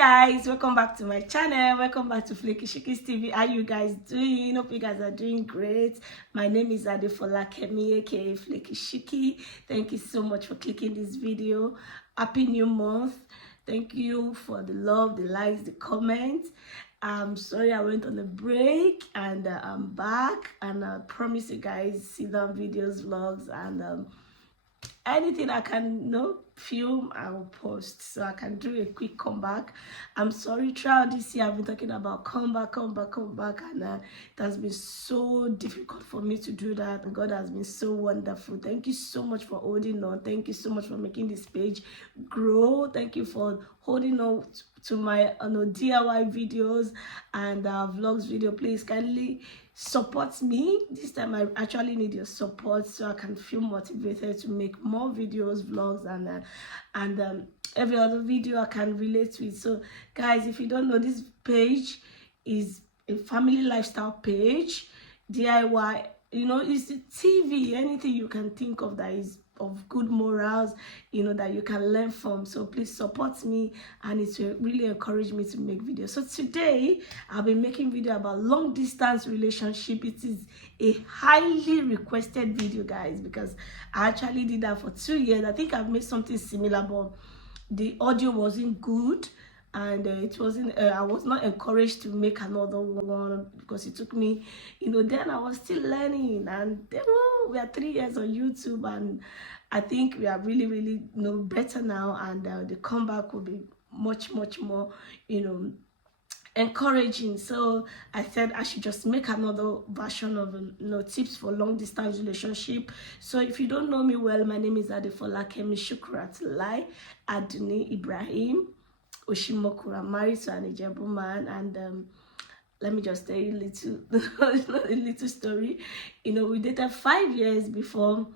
Guys, welcome back to my channel. Welcome back to Flaky Shikis TV. How you guys doing? Hope you guys are doing great. My name is Adefola Kemi, aka Flaky Shiki. Thank you so much for clicking this video. Happy new month. Thank you for the love, the likes, the comments. I'm sorry I went on a break, and I'm back, and I promise you guys sit down videos, vlogs, and anything I can film, I will post, so I can do a quick comeback. I'm sorry, throughout this year I've been talking about comeback, and it has been so difficult for me to do that, and God has been so wonderful. Thank you so much for holding on. Thank you so much for making this page grow. Thank you for holding on to my DIY videos and vlogs video. Please kindly support me. This time I actually need your support so I can feel motivated to make more videos, vlogs, and every other video I can relate with. So guys, if you don't know, this page is a family lifestyle page, DIY, it's the TV, anything you can think of that is of good morals, that you can learn from. So please support me, and it will really encourage me to make videos. So today I'll be making video about long distance relationship. It is a highly requested video, guys, because I actually did that for 2 years. I think I've made something similar, but the audio wasn't good, and it wasn't I was not encouraged to make another one because it took me, then I was still learning, and we are 3 years on YouTube, and I think we are really better now, and the comeback will be much more encouraging. So I said I should just make another version of tips for long distance relationship. So if you don't know me well, my name is Adefola Kemi Shukrat Aduni Ibrahim Oshimokura, married to an Ijebu man, and let me just tell you a little story. We dated 5 years before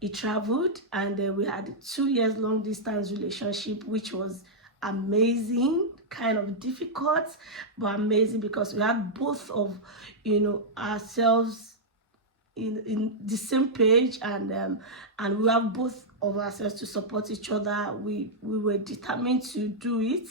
he traveled, and we had 2 years long distance relationship, which was amazing, kind of difficult, but amazing, because we had both of ourselves in the same page, and we have both of ourselves to support each other. We were determined to do it.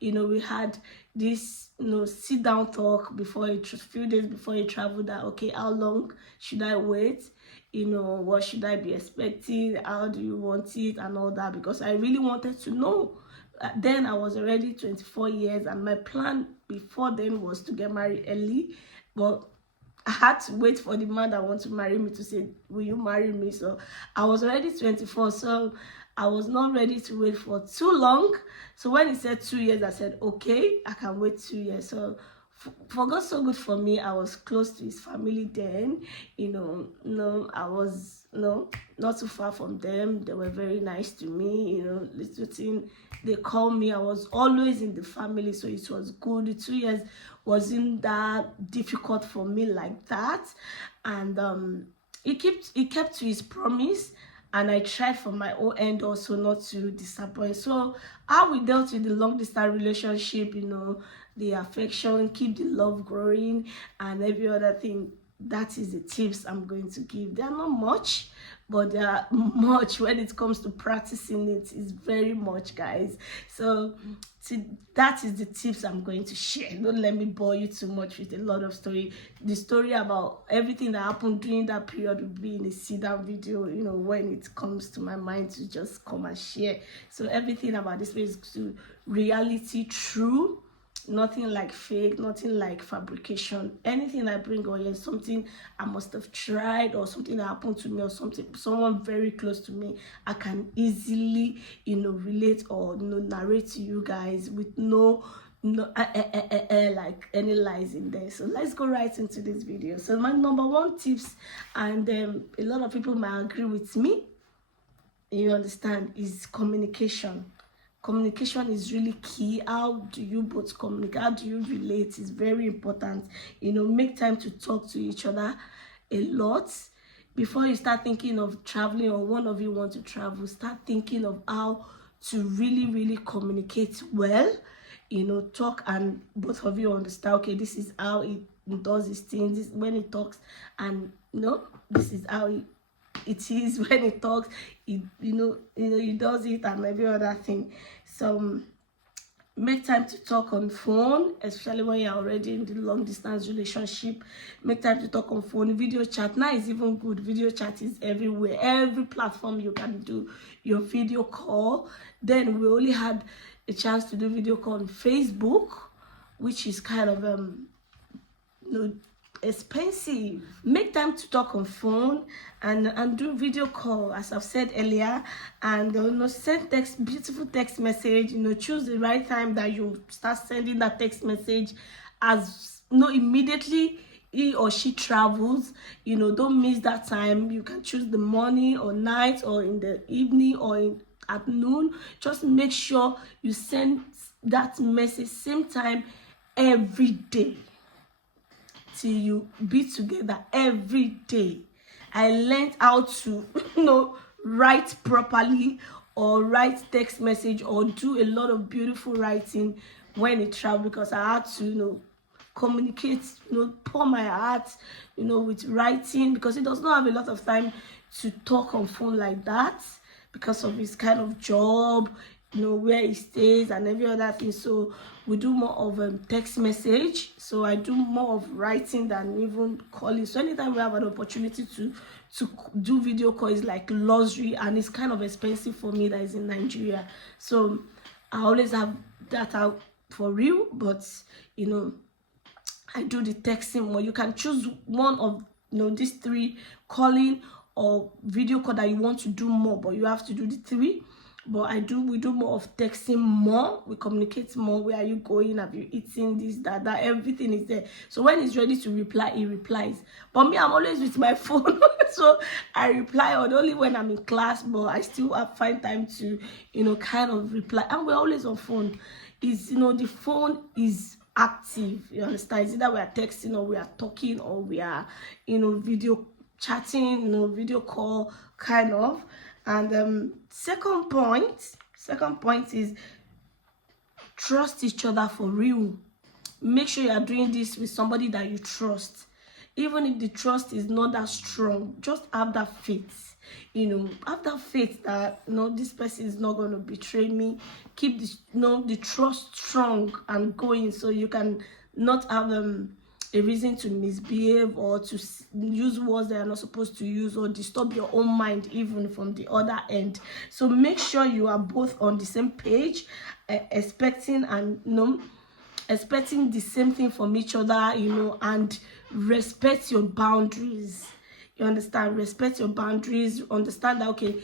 We had this sit down talk before a few days before he traveled, that okay, how long should I wait, what should I be expecting, how do you want it, and all that, because I really wanted to know. Then I was already 24 years, and my plan before then was to get married early, but I had to wait for the man that wants to marry me to say, will you marry me? So I was already 24, so I was not ready to wait for too long. So when he said 2 years, I said, okay, I can wait 2 years. So for God so good for me, I was close to his family then. I was not too far from them. They were very nice to me. Little thing, they called me. I was always in the family, so it was good. The 2 years wasn't that difficult for me like that, and he kept to his promise, and I tried from my own end also not to disappoint. So how we dealt with the long distance relationship, the affection, keep the love growing, and every other thing, that is the tips I'm going to give. They are not much, but they are much when it comes to practicing it. Is very much, guys. So that is the tips I'm going to share. Don't let me bore you too much with a lot of story. The story about everything that happened during that period will be in a sit-down video, when it comes to my mind to just come and share. So everything about this is to reality, true. Nothing like fake, nothing like fabrication. Anything I bring on here is something I must have tried, or something that happened to me, or someone very close to me. I can easily relate or narrate to you guys with no like any lies in there. So let's go right into this video. So my number one tips, and a lot of people might agree with me, you understand, is communication. Communication is really key. How do you both communicate? How do you relate? Is very important. Make time to talk to each other a lot before you start thinking of traveling, or one of you want to travel. Start thinking of how to really communicate well. Talk, and both of you understand, okay, this is how it does his things. This when he talks, and this is how it is when he talks. He does it, and every other thing. So Make time to talk on phone, especially when you're already in the long distance relationship. Make time to talk on phone. Video chat now is even good. Video chat is everywhere. Every platform you can do your video call. Then we only had a chance to do video call on Facebook, which is kind of expensive. Make time to talk on phone and do video call, as I've said earlier, and send beautiful text message. Choose the right time that you start sending that text message, as immediately he or she travels. Don't miss that time. You can choose the morning or night or in the evening or at noon. Just make sure you send that message same time every day till you be together every day. I learned how to write properly, or write text message, or do a lot of beautiful writing when it travel, because I had to communicate, pour my heart with writing, because he does not have a lot of time to talk on phone like that because of his kind of job, where he stays and every other thing. So we do more of text message. So I do more of writing than even calling. So anytime we have an opportunity to do video call, is like luxury, and it's kind of expensive for me that is in Nigeria. So I always have that out for real, but I do the texting more. You can choose one of these three, calling or video call, that you want to do more, but you have to do the three. But we do more of texting more. We communicate more. Where are you going? Have you eaten? This, that, everything is there. So when he's ready to reply, he replies. But me, I'm always with my phone. So I reply only when I'm in class, but I still find time to, kind of reply. And we're always on phone. The phone is active. You understand? It's either we are texting, or we are talking, or we are, video chatting, video call, kind of. And second point is trust each other for real. Make sure you are doing this with somebody that you trust. Even if the trust is not that strong, just have that faith. Have that faith that this person is not going to betray me. Keep this, the trust strong and going, so you can not have a reason to misbehave, or to use words they are not supposed to use, or disturb your own mind even from the other end. So make sure you are both on the same page, expecting the same thing from each other, and respect your boundaries. You understand? Respect your boundaries. Understand that, okay,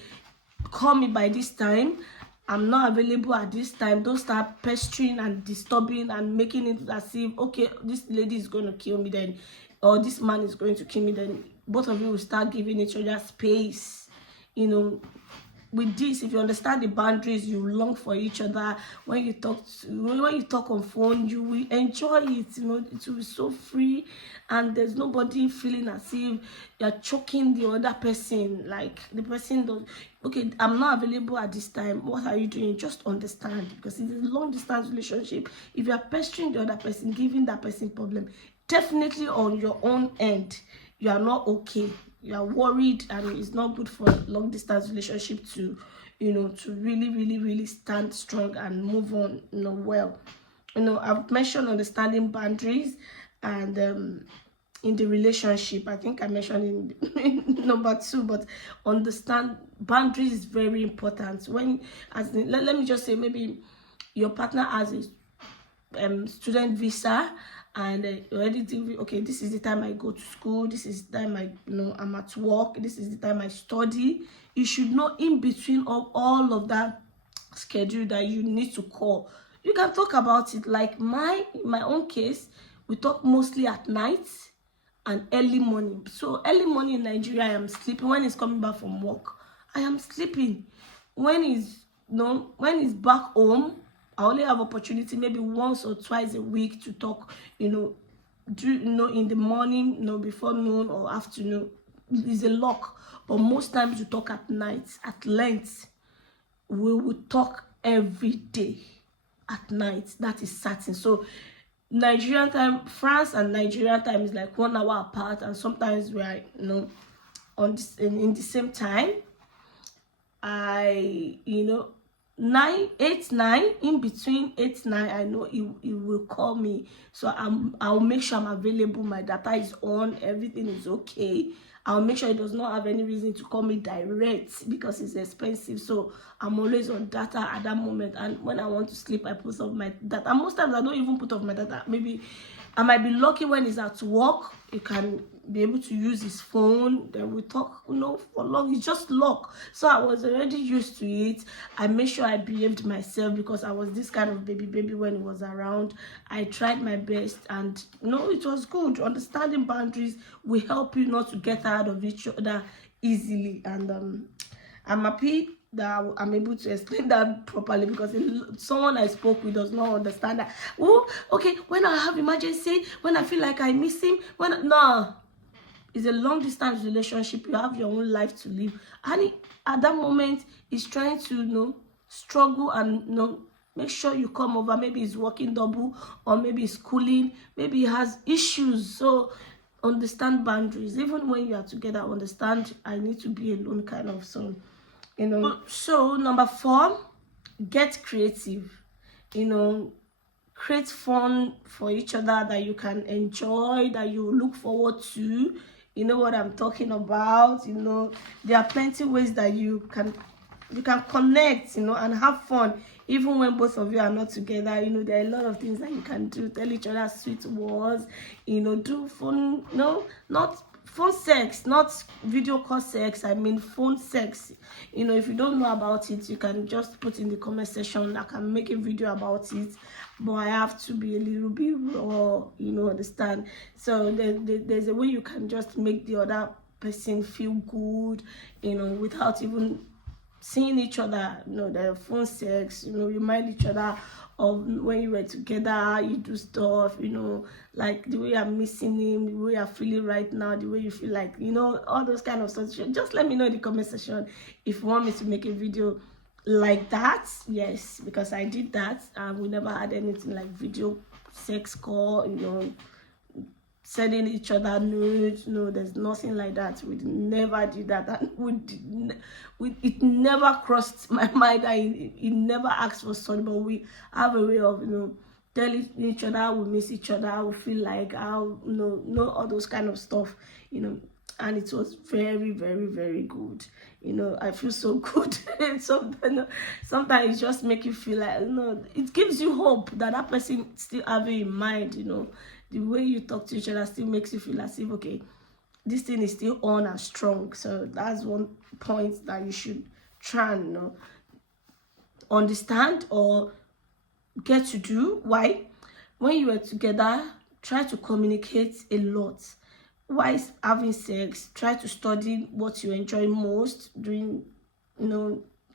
call me by this time, I'm not available at this time. Don't start pestering and disturbing and making it as if, okay, this lady is going to kill me then, or this man is going to kill me then. Both of you will start giving each other space. With this, if you understand the boundaries, you long for each other. When you talk on phone, you will enjoy it. It will be so free, and there's nobody feeling as if you're choking the other person. Like the person does, okay, I'm not available at this time. What are you doing? Just understand, because it's a long distance relationship. If you're pestering the other person, giving that person problem, definitely on your own end, you are not okay. You are worried, and it's not good for a long distance relationship to to really stand strong and move on well. I've mentioned understanding boundaries, and in the relationship, I think I mentioned in number 2, but understand boundaries is very important. When let me just say, maybe your partner has a student visa, and already think, okay, this is the time I go to school, this is the time I'm at work, this is the time I study. You should know in between of all of that schedule that you need to call. You can talk about it. Like my own case, we talk mostly at night and early morning. So early morning in Nigeria, I am sleeping. When he's coming back from work, I am sleeping. When he's back home, I only have opportunity maybe once or twice a week to talk, in the morning, before noon or afternoon. Is a lock. But most times we talk at night, at length. We will talk every day at night. That is certain. So Nigerian time, France and Nigerian time is like 1 hour apart, and sometimes we are, in the same time. I 9, in between 8, 9, I know he will call me. So I'll make sure I'm available, my data is on, everything is okay. I'll make sure he does not have any reason to call me direct because it's expensive. So I'm always on data at that moment. And when I want to sleep, I put off my data. And most times I don't even put off my data. Maybe I might be lucky when he's at work. He can be able to use his phone. Then we talk, for long. It's just luck. So I was already used to it. I made sure I behaved myself because I was this kind of baby when he was around. I tried my best, and it was good. Understanding boundaries will help you not to get tired of each other easily. And I'm happy that I'm able to explain that properly, because someone I spoke with does not understand that. Oh, okay, when I have emergency, when I feel like I miss him, no, it's a long distance relationship. You have your own life to live, and at that moment he's trying to struggle and make sure you come over. Maybe he's working double, or maybe he's schooling, maybe he has issues. So understand boundaries. Even when you are together, understand I need to be alone kind of. So number 4, get creative. Create fun for each other that you can enjoy, that you look forward to. You know what I'm talking about. There are plenty ways that you can connect, and have fun even when both of you are not together. There are a lot of things that you can do. Tell each other sweet words, do fun, not phone sex, not video call sex. I mean phone sex. If you don't know about it, you can just put in the comment section. I can make a video about it, but I have to be a little bit raw, understand. So there's a way you can just make the other person feel good, without even seeing each other. The phone sex, remind each other of when you were together. You do stuff, like the way I'm missing him, the way I'm feeling right now, the way you feel, like, all those kind of stuff. Just let me know in the comment section if you want me to make a video like that. Yes, because I did that, and we never had anything like video sex call, sending each other nudes. No, there's nothing like that. We never did that, and it never crossed my mind. It never asked for something, but we have a way of telling each other we miss each other, we feel like how all those kind of stuff, and it was very, very, very good. I feel so good. Sometimes it just make you feel like, it gives you hope that person still have it in mind. The way you talk to each other still makes you feel as if, okay, this thing is still on and strong. So that's one point that you should try and understand or get to do. Why? When you are together, try to communicate a lot. While having sex, try to study what you enjoy most during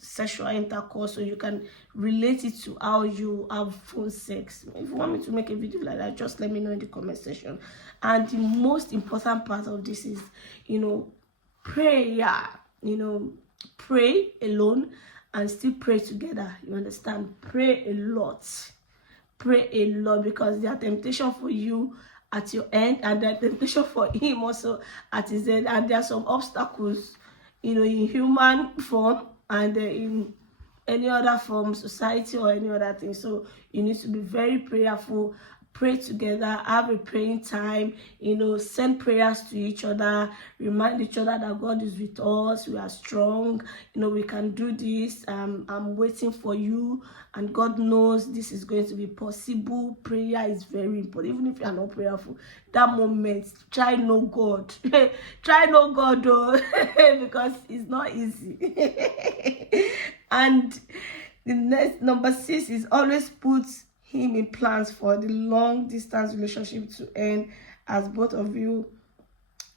sexual intercourse, so you can relate it to how you have phone sex. If you want me to make a video like that, just let me know in the comment section. And the most important part of this is prayer. Pray alone and still pray together. You understand? Pray a lot, because there are temptation for you at your end, and there are temptation for him also at his end, and there are some obstacles in human form and in any other form, society or any other thing. So you need to be very prayerful. Pray together, have a praying time, send prayers to each other, remind each other that God is with us, we are strong, we can do this. I'm waiting for you, and God knows this is going to be possible. Prayer is very important. Even if you are not prayerful, that moment, try know God. Try know God, though, because it's not easy. And the next, number 6, is always put him in plans for the long distance relationship to end as both of you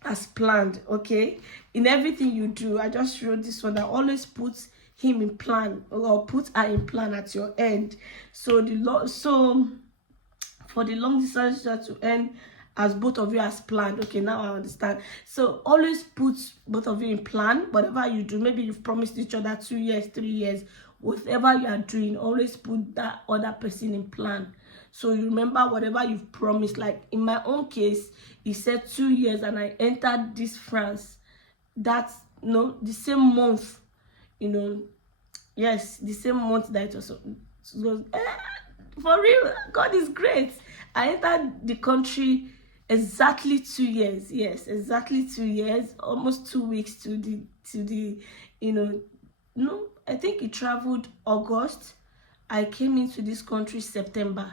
as planned. Okay, in everything you do, I just wrote this one, that always put him in plan, or put her in plan at your end. So for the long distance to end as both of you as planned. Okay, now I understand. So always put both of you in plan. Whatever you do, maybe you've promised each other 2 years, 3 years, whatever you are doing, always put that other person in plan. So you remember whatever you've promised. Like in my own case, he said 2 years, and I entered this France. That's the same month, Yes, the same month that it was. For real, God is great. I entered the country exactly 2 years. Yes, exactly 2 years, almost 2 weeks to the you know, no, I think he traveled August. I came into this country September.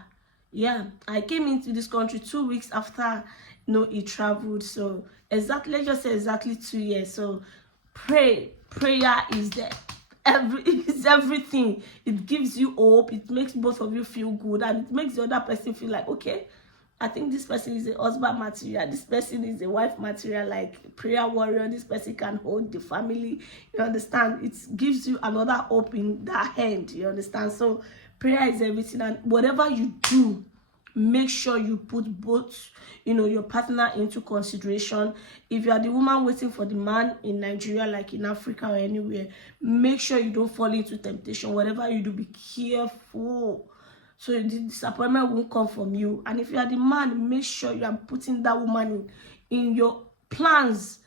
Yeah, I came into this country 2 weeks after he traveled. So exactly, let's just say exactly 2 years. So prayer is there. It's everything. It gives you hope. It makes both of you feel good, and it makes the other person feel like, okay, I think this person is a husband material, this person is a wife material, like prayer warrior, this person can hold the family. You understand? It gives you another hope in that hand. You understand? So prayer is everything, and whatever you do, make sure you put both your partner into consideration. If you are the woman waiting for the man in Nigeria, like in Africa or anywhere, make sure you don't fall into temptation. Whatever you do, be careful, so the disappointment won't come from you. And if you are the man, make sure you are putting that woman in your plans.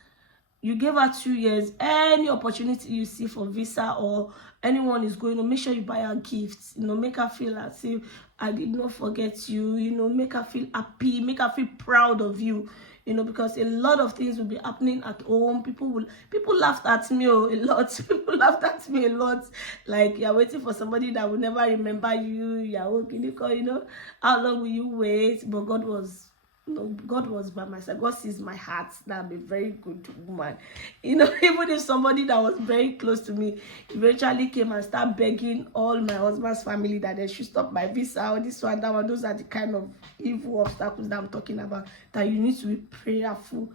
You gave her 2 years. Any opportunity you see for visa or anyone is going to, make sure you buy her gifts. Make her feel as if I did not forget you. Make her feel happy, make her feel proud of you. Because a lot of things will be happening at home. People laughed at me a lot. People laughed at me a lot. Like, you're waiting for somebody that will never remember you. You're working, how long will you wait? But God was by my side. God sees my heart that I'm a very good woman. Even if somebody that was very close to me eventually came and started begging all my husband's family that they should stop my visa or this one, that one, those are the kind of evil obstacles that I'm talking about, that you need to be prayerful,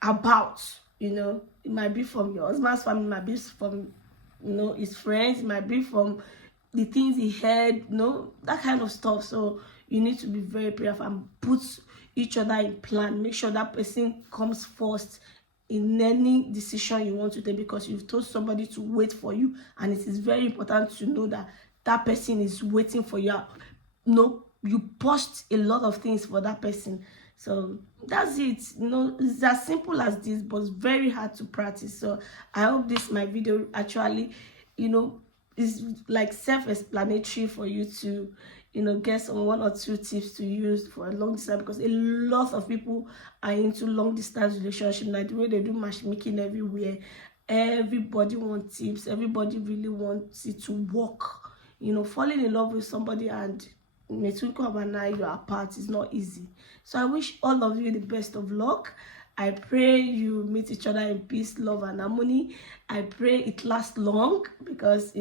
about. It might be from your husband's family, it might be from, his friends, it might be from the things he heard, that kind of stuff. So you need to be very prayerful and put each other in plan. Make sure that person comes first in any decision you want to take, because you've told somebody to wait for you, and it is very important to know that that person is waiting for you. You post a lot of things for that person. So that's it. It's as simple as this, but it's very hard to practice. So I hope my video actually is like self-explanatory for you to get some 1 or 2 tips to use for a long distance, because a lot of people are into long distance relationship. Like the way they do matchmaking everywhere, everybody wants tips. Everybody really wants it to work. Falling in love with somebody and in a twinkle of an eye you are apart is not easy. So I wish all of you the best of luck. I pray you meet each other in peace, love, and harmony. I pray it lasts long, because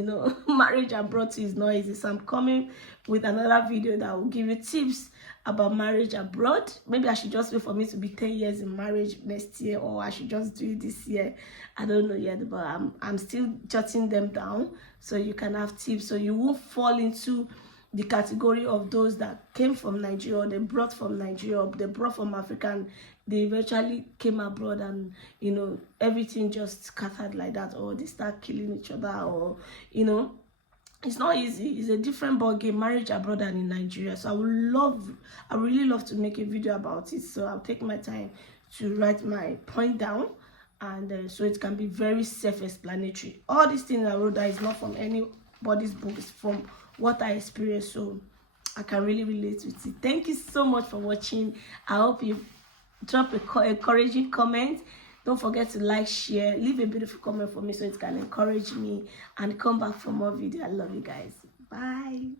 marriage abroad is not easy. So I'm coming with another video that will give you tips about marriage abroad. Maybe I should just wait for me to be 10 years in marriage next year, or I should just do it this year. I don't know yet, but I'm still jotting them down so you can have tips, so you won't fall into the category of those that came from Nigeria, or they brought from Nigeria, or they brought from Africa, and they eventually came abroad and everything just scattered like that, or they start killing each other, or it's not easy. It's a different ball game, marriage abroad and in Nigeria. So I really love to make a video about it. So I'll take my time to write my point down, and so it can be very self-explanatory. All these things I wrote that is not from anybody's book, it's from what I experienced, so I can really relate with it. Thank you so much for watching. I hope you drop a encouraging comment. Don't forget to like, share, leave a beautiful comment for me so it can encourage me, and come back for more video. I love you guys. Bye.